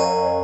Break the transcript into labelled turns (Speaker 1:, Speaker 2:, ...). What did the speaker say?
Speaker 1: Bye.